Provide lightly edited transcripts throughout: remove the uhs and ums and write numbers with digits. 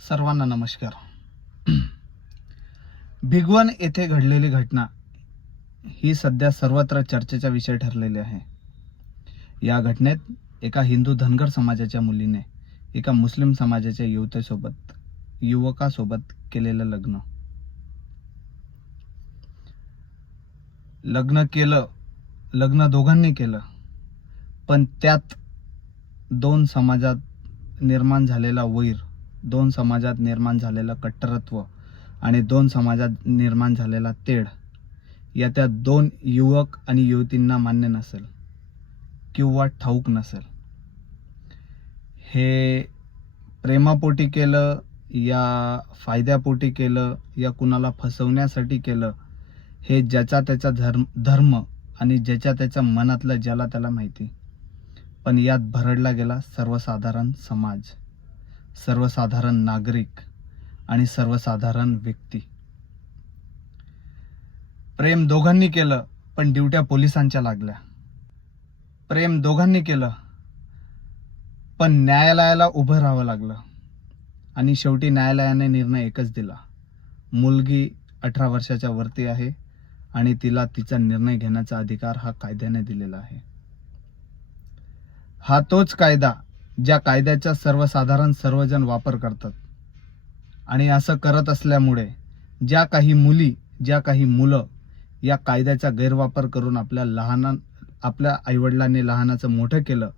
सर्वांना नमस्कार. भिगवण येथे घडलेली घटना ही सध्या सर्वत्र चर्चेचा विषय ठरलेली आहे. या घटनेत एका हिंदू धनगर समाजाच्या मुलीने एका मुस्लिम समाजाच्या युवकासोबत केलेलं लग्न दोघांनी केलं, पण त्यात दोन समाजात निर्माण झालेला वैर, दोन समाजात निर्माण झालेलं कट्टरत्व आणि दोन समाजात निर्माण झालेला तेढ या त्या दोन युवक आणि युवतींना मान्य नसेल किंवा ठाऊक नसेल. हे प्रेमापोटी केलं या फायद्यापोटी केलं या कुणाला फसवण्यासाठी केलं, हे ज्याचा त्याचा धर्म आणि ज्याच्या त्याच्या मनातलं ज्याला त्याला माहिती. पण यात भरडला गेला सर्वसाधारण समाज, सर्वसाधारण नागरिक आणि सर्वसाधारण व्यक्ती. प्रेम दोघांनी केलं, पण ड्युट्या पोलिसांच्या लागल्या. प्रेम दोघांनी केलं, पण न्यायालयाला उभं राहावं लागलं. आणि शेवटी न्यायालयाने निर्णय एकच दिला, मुलगी 18 वर्षाच्या वरती आहे आणि तिला तिचा निर्णय घेण्याचा अधिकार हा कायद्याने दिलेला आहे. हा तोच कायदा ज्या कायद्याचा सर्वजण वापर करतात. आणि असं करत असल्यामुळे ज्या काही मुली, ज्या काही मुलं या कायद्याचा गैरवापर करून आपल्या आईवडिलांनी लहानाचं मोठं केलं,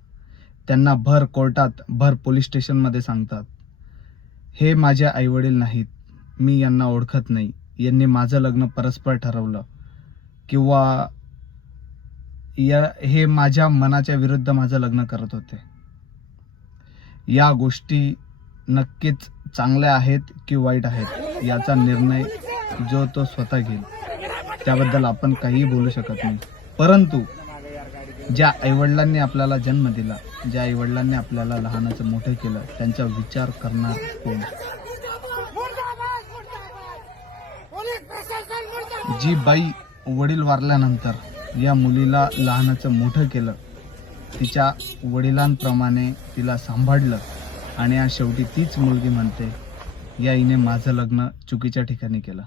त्यांना भर कोर्टात, भर पोलीस स्टेशनमध्ये सांगतात, हे माझे आईवडील नाहीत, मी यांना ओळखत नाही, यांनी माझं लग्न परस्पर ठरवलं, किंवा हे माझ्या मनाच्या विरुद्ध माझं लग्न करत होते. या गोष्टी नक्कीच चांगल्या आहेत की वाईट आहेत याचा निर्णय जो तो स्वतः घेईल, त्याबद्दल आपण काहीही बोलू शकत नाही. परंतु ज्या आईवडिलांनी आपल्याला जन्म दिला, ज्या आईवडिलांनी आपल्याला लहानाचं मोठं केलं, त्यांचा विचार करणार कोण? जी बाई वडील वारल्यानंतर या मुलीला लहानाचं मोठं केलं, तिच्या वडिलांप्रमाणे तिला सांभाळलं, आणि आज शेवटी तीच मुलगी म्हणते, या आईने माझं लग्न चुकीच्या ठिकाणी केलं.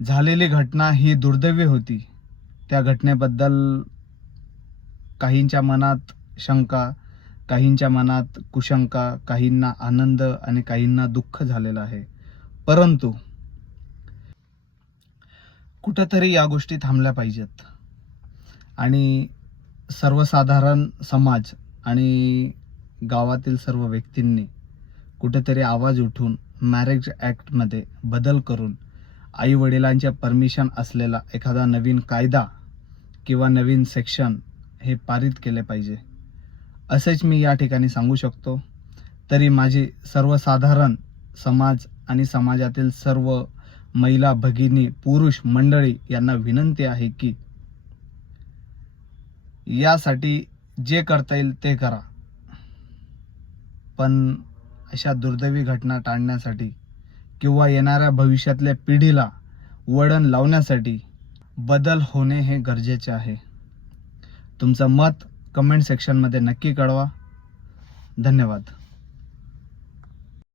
झालेली घटना ही दुर्दैवी होती. त्या घटनेबद्दल काहींच्या मनात शंका, काहींच्या मनात कुशंका, काहींना आनंद आणि काहींना दुःख झालेलं आहे. परंतु कुठेतरी या गोष्टी थांबल्या पाहिजेत आणि सर्वसाधारण समाज आणि गावातील सर्व व्यक्तींनी कुठेतरी आवाज उठून मॅरेज ॲक्टमध्ये बदल करून आई वडिलांच्या परमिशन असलेला एखादा नवीन कायदा किंवा नवीन सेक्शन हे पारित केले पाहिजे, असेच मी या ठिकाणी सांगू शकतो. तरी माझी सर्वसाधारण समाज आणि समाजातील सर्व महिला भगिनी, पुरुष मंडळी यांना विनंती आहे की यासाठी जे करता येईल ते करा, पण अशा दुर्दैवी घटना टाळण्यासाठी किंवा येणाऱ्या भविष्यातल्या पिढीला वळण लावण्यासाठी बदल होणे हे गरजेचे आहे. तुमचं मत कमेंट सेक्शनमध्ये नक्की कळवा. धन्यवाद.